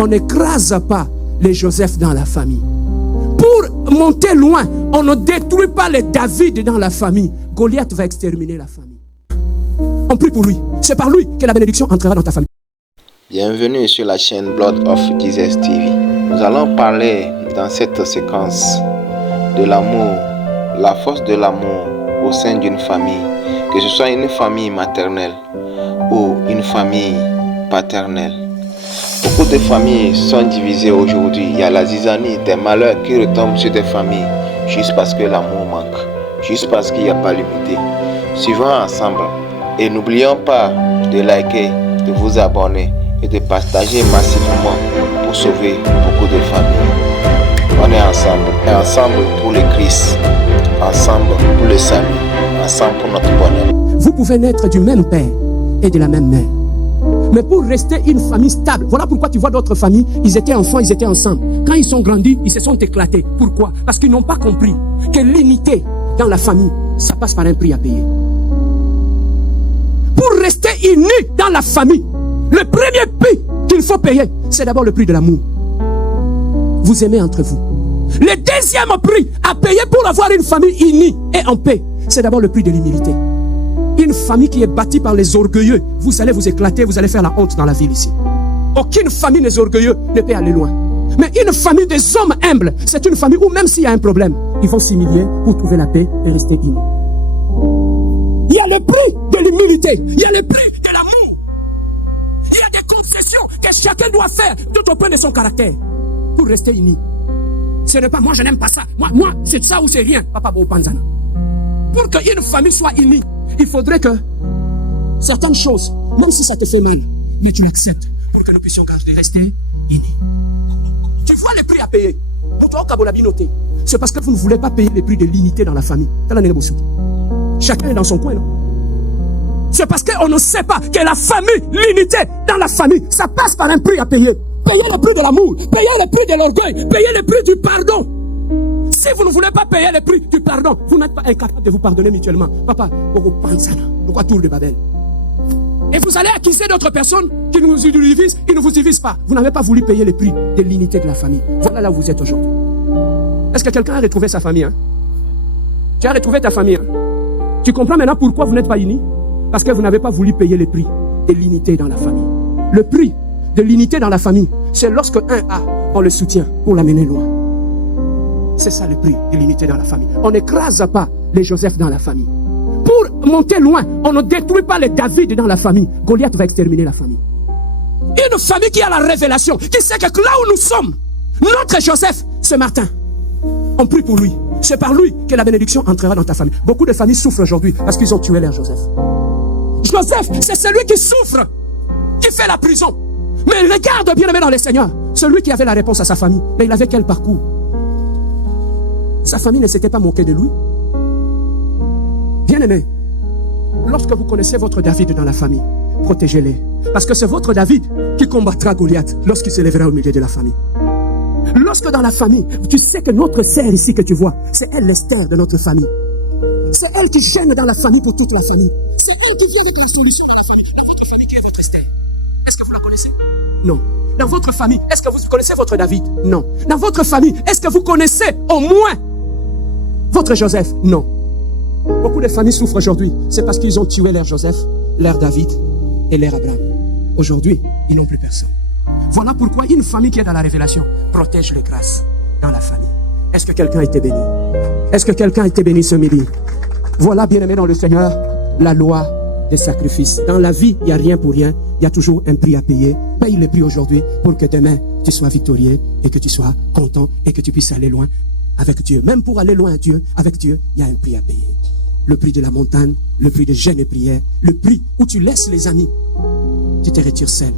On n'écrase pas les Joseph dans la famille. Pour monter loin, on ne détruit pas les David dans la famille. Goliath va exterminer la famille. On prie pour lui. C'est par lui que la bénédiction entrera dans ta famille. Bienvenue sur la chaîne Blood of Jesus TV. Nous allons parler dans cette séquence de l'amour, la force de l'amour au sein d'une famille, que ce soit une famille maternelle ou une famille paternelle. Beaucoup de familles sont divisées aujourd'hui. Il y a la zizanie, des malheurs qui retombent sur des familles juste parce que l'amour manque, juste parce qu'il n'y a pas l'unité. Suivons ensemble et n'oublions pas de liker, de vous abonner et de partager massivement pour sauver beaucoup de familles. On est ensemble, et ensemble pour le Christ, ensemble pour le salut, ensemble pour notre bonheur. Vous pouvez naître du même père et de la même mère. Mais pour rester une famille stable, voilà pourquoi tu vois d'autres familles, ils étaient enfants, ils étaient ensemble. Quand ils sont grandis, ils se sont éclatés. Pourquoi? Parce qu'ils n'ont pas compris que l'unité dans la famille, ça passe par un prix à payer. Pour rester unis dans la famille, le premier prix qu'il faut payer, c'est d'abord le prix de l'amour. Vous aimez entre vous. Le deuxième prix à payer pour avoir une famille unie et en paix, c'est d'abord le prix de l'humilité. Une famille qui est bâtie par les orgueilleux, vous allez vous éclater, vous allez faire la honte dans la ville ici. Aucune famille des orgueilleux ne peut aller loin. Mais une famille des hommes humbles, c'est une famille où même s'il y a un problème, ils vont s'humilier pour trouver la paix et rester unis. Il y a le prix de l'humilité, il y a le prix de l'amour. Il y a des concessions que chacun doit faire tout au point de son caractère pour rester unis. Ce n'est pas moi je n'aime pas ça, moi c'est ça ou c'est rien, Papa Bopanzana. Pour qu'une famille soit unie, il faudrait que certaines choses, même si ça te fait mal, mais tu l'acceptes pour que nous puissions rester unis. Tu vois les prix à payer. C'est parce que vous ne voulez pas payer les prix de l'unité dans la famille. Chacun est dans son coin, non? C'est parce qu'on ne sait pas que la famille, l'unité dans la famille, ça passe par un prix à payer. Payez le prix de l'amour, payez le prix de l'orgueil, payez le prix du pardon. Si vous ne voulez pas payer le prix du pardon, vous n'êtes pas incapable de vous pardonner mutuellement. Papa, pourquoi tour de Babel? Et vous allez accuser d'autres personnes qui nous divisent, ils ne vous divisent pas. Vous n'avez pas voulu payer le prix de l'unité de la famille. Voilà là où vous êtes aujourd'hui. Est-ce que quelqu'un a retrouvé sa famille? Tu as retrouvé ta famille. Tu comprends maintenant pourquoi vous n'êtes pas unis? Parce que vous n'avez pas voulu payer le prix de l'unité dans la famille. Le prix de l'unité dans la famille, c'est lorsque un a, on le soutient pour l'amener loin. C'est ça le prix de l'unité dans la famille. On n'écrase pas les Joseph dans la famille. Pour monter loin, on ne détruit pas les David dans la famille. Goliath va exterminer la famille. Une famille qui a la révélation, qui sait que là où nous sommes, notre Joseph, ce matin, on prie pour lui. C'est par lui que la bénédiction entrera dans ta famille. Beaucoup de familles souffrent aujourd'hui parce qu'ils ont tué leur Joseph. Joseph, c'est celui qui souffre, qui fait la prison. Mais regarde bien aimé dans le Seigneur, celui qui avait la réponse à sa famille. Mais il avait quel parcours? Sa famille ne s'était pas moquée de lui. Bien aimé, lorsque vous connaissez votre David dans la famille, protégez-les. Parce que c'est votre David qui combattra Goliath lorsqu'il se lèvera au milieu de la famille. Lorsque dans la famille, tu sais que notre sœur ici que tu vois, c'est elle l'Esther de notre famille. C'est elle qui gêne dans la famille pour toute la famille. C'est elle qui vient avec la solution dans la famille. Dans votre famille, qui est votre Esther? Est-ce que vous la connaissez? Non. Dans votre famille, est-ce que vous connaissez votre David? Non. Dans votre famille, est-ce que vous connaissez au moins votre Joseph? Non. Beaucoup de familles souffrent aujourd'hui. C'est parce qu'ils ont tué leur Joseph, leur David et leur Abraham. Aujourd'hui, ils n'ont plus personne. Voilà pourquoi une famille qui est dans la révélation protège les grâces dans la famille. Est-ce que quelqu'un a été béni? Est-ce que quelqu'un a été béni ce midi? Voilà, bien-aimé dans le Seigneur, la loi des sacrifices. Dans la vie, il n'y a rien pour rien. Il y a toujours un prix à payer. Paye le prix aujourd'hui pour que demain, tu sois victorieux et que tu sois content et que tu puisses aller loin avec Dieu. Même pour aller loin avec Dieu, il y a un prix à payer. Le prix de la montagne, le prix de jeûne et prière, le prix où tu laisses les amis. Tu te retires seul.